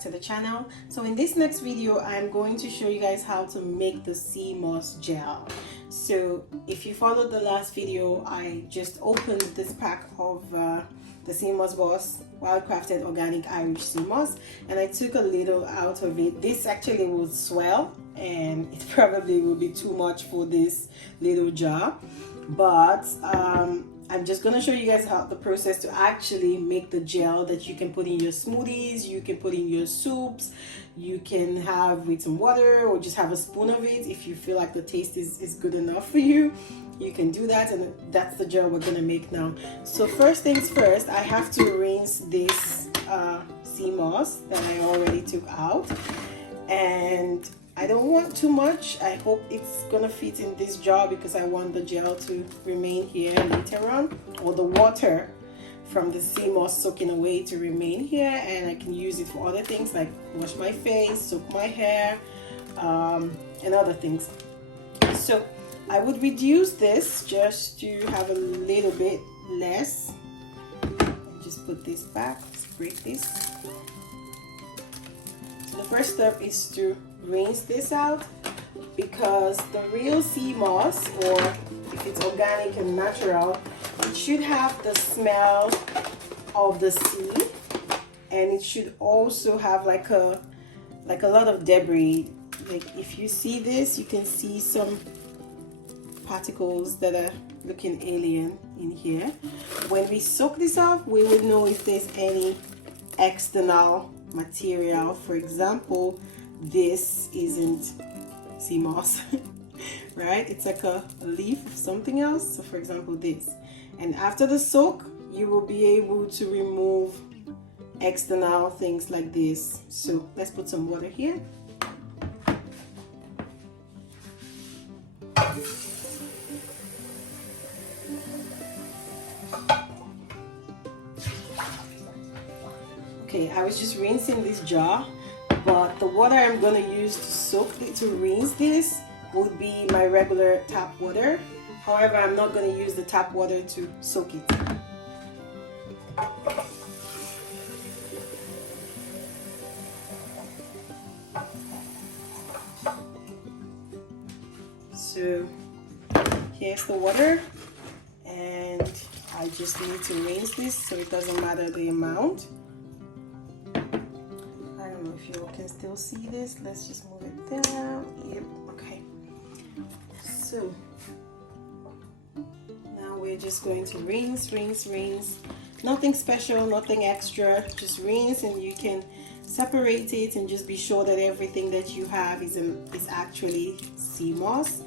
back to the channel. So in this next video, I'm going to show you guys how to make the SeaMoss gel. So if you followed the last video, I just opened this pack of the SeaMoss Boss Wildcrafted Organic Irish SeaMoss, and I took a little out of it. This actually will swell and it probably will be too much for this little jar, but I'm just gonna show you guys how the process to actually make the gel that you can put in your smoothies, you can put in your soups, you can have with some water, or just have a spoon of it. If you feel like the taste is good enough for you, you can do that, and that's the gel we're gonna make now. So first things first, I have to rinse this SeaMoss that I already took out, and I don't want too much. I hope it's gonna fit in this jar because I want the gel to remain here later on, or the water from the SeaMoss soaking away to remain here, and I can use it for other things like wash my face, soak my hair, and other things. So I would reduce this just to have a little bit less. And just put this back, break this. So the first step is to rinse this out, because the real SeaMoss, or if it's organic and natural, it should have the smell of the sea, and it should also have like a lot of debris. Like if you see this, you can see some particles that are looking alien in here. When we soak this off, we will know if there's any external material. For example, this isn't SeaMoss, right? It's like a leaf of something else. So for example, this. And after the soak, you will be able to remove external things like this. So let's put some water here. Okay, I was just rinsing this jar, but the water I'm going to use to rinse this would be my regular tap water. However, I'm not going to use the tap water to soak it. So here's the water, and I just need to rinse this so it doesn't matter the amount. If you all can still see this, let's just move it down. Yep, okay. So now we're just going to rinse. Nothing special, nothing extra, just rinse, and you can separate it and just be sure that everything that you have is actually SeaMoss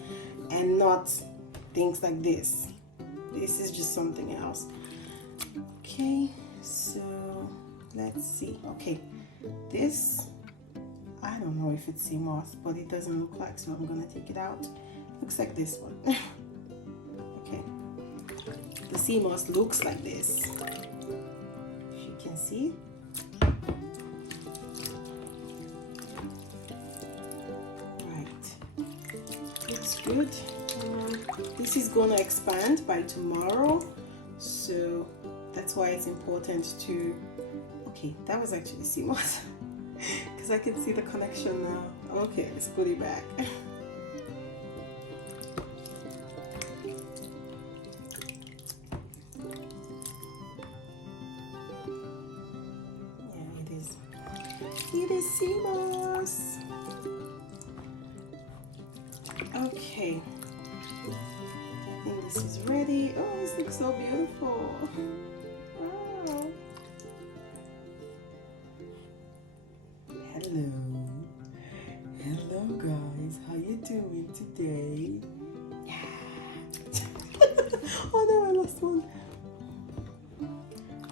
and not things like this. This is just something else. Okay, so let's see. Okay, this, I don't know if it's SeaMoss, but it doesn't look like, so I'm gonna take it out. Looks like this one. Okay, the SeaMoss looks like this, if you can see. Right, looks good. This is gonna expand by tomorrow, so that's why it's important to, okay, that was actually SeaMoss. Because I can see the connection now. Okay, let's put it back. Yeah, it is. It is SeaMoss. Okay. I think this is ready. Oh, this looks so beautiful. Wow. Hello guys, how you doing today? Yeah. Oh no, I lost one.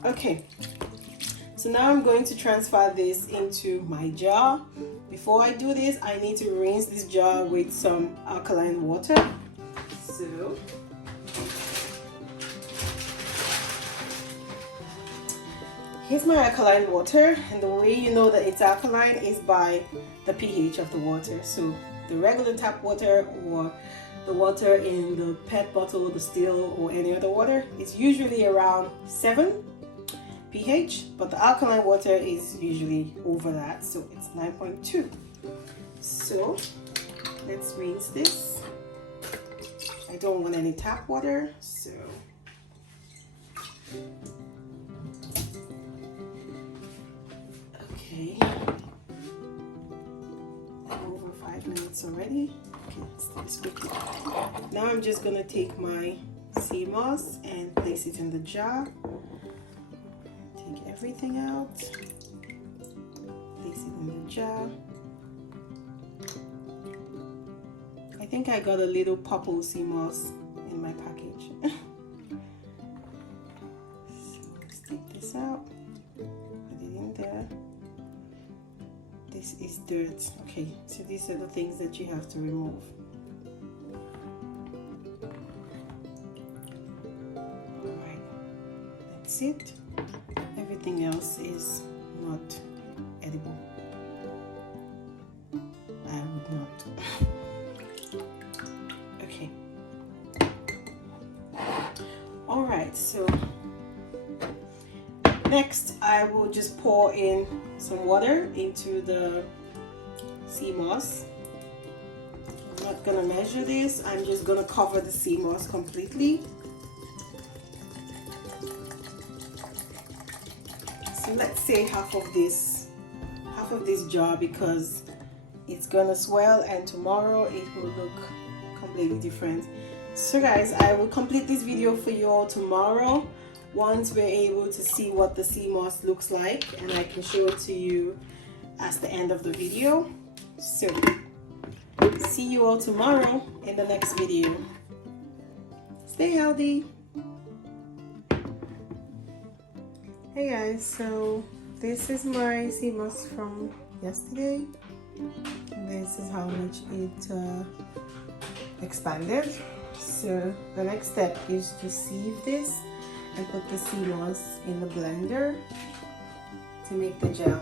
Okay, so now I'm going to transfer this into my jar. Before I do this, I need to rinse this jar with some alkaline water. So here's my alkaline water, and the way you know that it's alkaline is by the pH of the water. So the regular tap water, or the water in the PET bottle, the still, or any other water, is usually around 7, pH, but the alkaline water is usually over that, so it's 9.2. So let's rinse this. I don't want any tap water, so okay. Over 5 minutes already. Okay, let's do this quickly. Now I'm just gonna take my SeaMoss and place it in the jar. Take everything out. Place it in the jar. I think I got a little purple SeaMoss in my package. So let's take this out. Put it in there. This is dirt. Okay, so these are the things that you have to remove. Alright, that's it. Everything else is not edible. I would not. Okay. Alright, so next I will just pour in some water into the SeaMoss. I'm not gonna measure this, I'm just gonna cover the SeaMoss completely. So let's say half of this jar, because it's gonna swell and tomorrow it will look completely different. So guys, I will complete this video for you all tomorrow once we're able to see what the SeaMoss looks like, and I can show it to you at the end of the video. So see you all tomorrow in the next video. Stay healthy. Hey guys, so this is my SeaMoss from yesterday. And this is how much it expanded. So the next step is to sieve this and put the SeaMoss in the blender to make the gel.